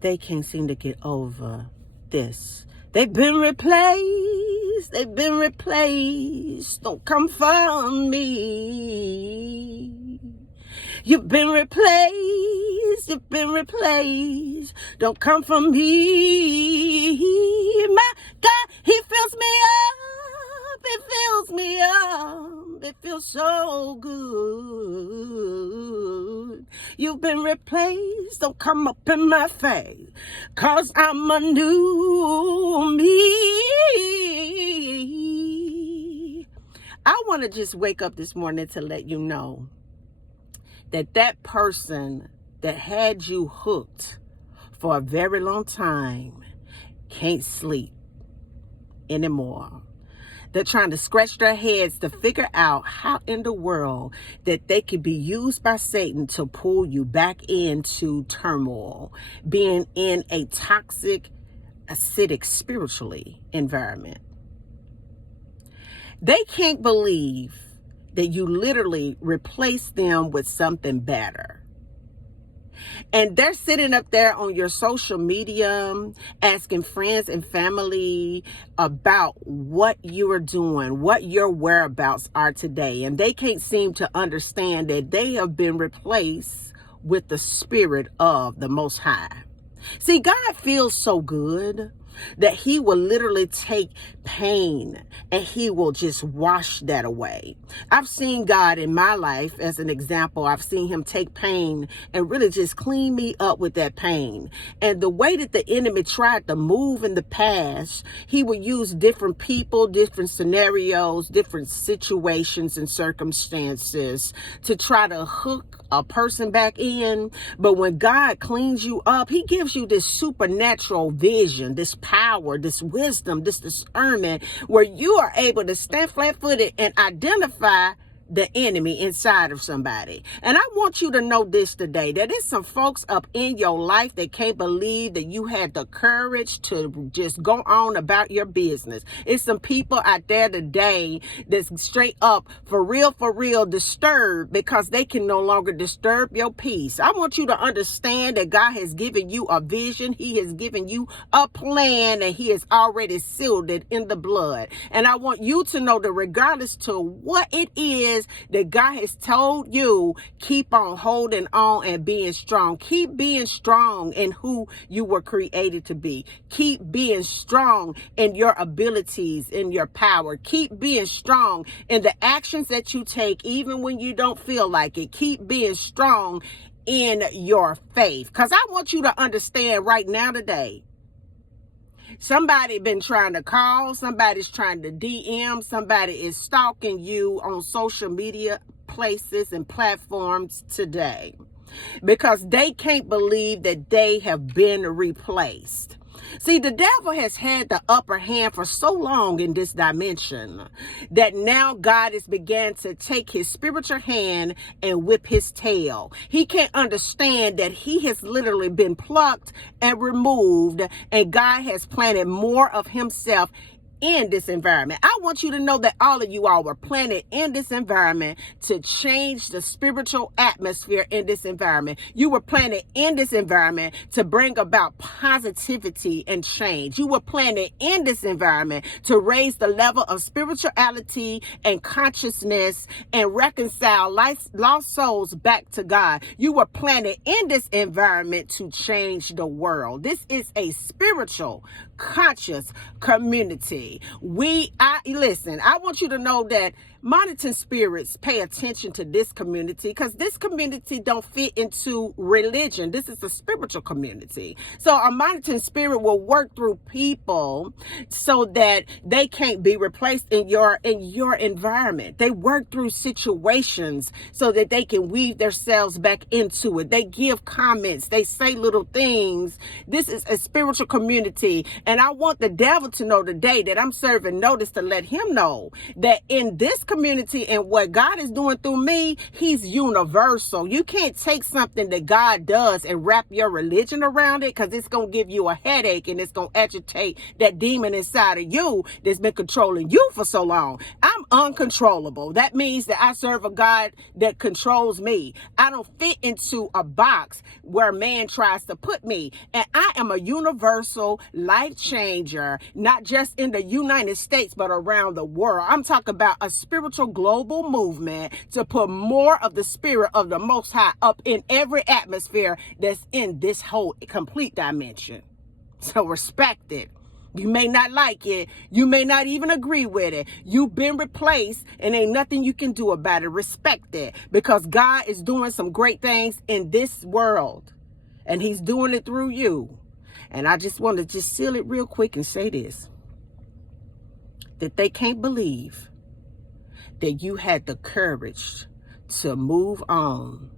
They can't seem to get over this. They've been replaced. They've been replaced. Don't come for me. You've been replaced. You've been replaced. Don't come for me. My God, He fills me up. It fills me up. It feels so good. You've been replaced. Don't come up in my face, 'cause I'm a new me. I want to just wake up this morning to let you know that that person that had you hooked for a very long time can't sleep anymore. They're trying to scratch their heads to figure out how in the world that they could be used by Satan to pull you back into turmoil, being in a toxic, acidic, spiritually environment. They can't believe that you literally replace them with something better. And they're sitting up there on your social media, asking friends and family about what you are doing, what your whereabouts are today. And they can't seem to understand that they have been replaced with the Spirit of the Most High. See, God feels so good that He will literally take pain and He will just wash that away. I've seen God in my life as an example. I've seen Him take pain and really just clean me up with that pain. And the way that the enemy tried to move in the past, he would use different people, different scenarios, different situations and circumstances to try to hook a person back in. But when God cleans you up, He gives you this supernatural vision, this power, this wisdom, this discernment, where you are able to stand flat-footed and identify the enemy inside of somebody. And I want you to know this today, that there's some folks up in your life that can't believe that you had the courage to just go on about your business. It's some people out there today that's straight up, for real, disturbed because they can no longer disturb your peace. I want you to understand that God has given you a vision. He has given you a plan, and He has already sealed it in the blood. And I want you to know that regardless to what it is that God has told you, keep on holding on and being strong. Keep being strong in who you were created to be. Keep being strong in your abilities, in your power. Keep being strong in the actions that you take, even when you don't feel like it. Keep being strong in your faith. Because I want you to understand right now today, somebody been trying to call, somebody's trying to DM, somebody is stalking you on social media places and platforms today because they can't believe that they have been replaced. See, the devil has had the upper hand for so long in this dimension that now God has began to take His spiritual hand and whip His tail. He can't understand that he has literally been plucked and removed, and God has planted more of Himself in this environment. I want you to know that all of you all were planted in this environment to change the spiritual atmosphere in this environment. You were planted in this environment to bring about positivity and change. You were planted in this environment to raise the level of spirituality and consciousness and reconcile lost souls back to God. You were planted in this environment to change the world. This is a spiritual, conscious community. Listen, I want you to know that monitoring spirits pay attention to this community because this community don't fit into religion. This is a spiritual community. So a monitoring spirit will work through people so that they can't be replaced in your environment. They work through situations so that they can weave themselves back into it. They give comments. They say little things. This is a spiritual community. And I want the devil to know today that I'm serving notice to let him know that in this community and what God is doing through me, he's universal. You can't take something that God does and wrap your religion around it, because it's going to give you a headache and it's going to agitate that demon inside of you that's been controlling you for so long. I'm uncontrollable. That means that I serve a God that controls me. I don't fit into a box where man tries to put me. And I am a universal life changer, not just in the United States, but around the world. I'm talking about a spiritual global movement to put more of the spirit of the Most High up in every atmosphere that's in this whole complete dimension. So respect it. You may not like it. You may not even agree with it. You've been replaced and ain't nothing you can do about it. Respect it, because God is doing some great things in this world and he's doing it through you. And I just want to just seal it real quick and say this, that they can't believe that you had the courage to move on,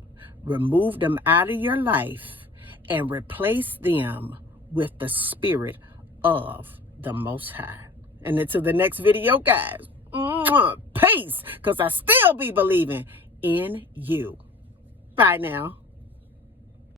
remove them out of your life, and replace them with the spirit of the Most High. And until the next video, guys, peace, because I still be believing in you. Bye now.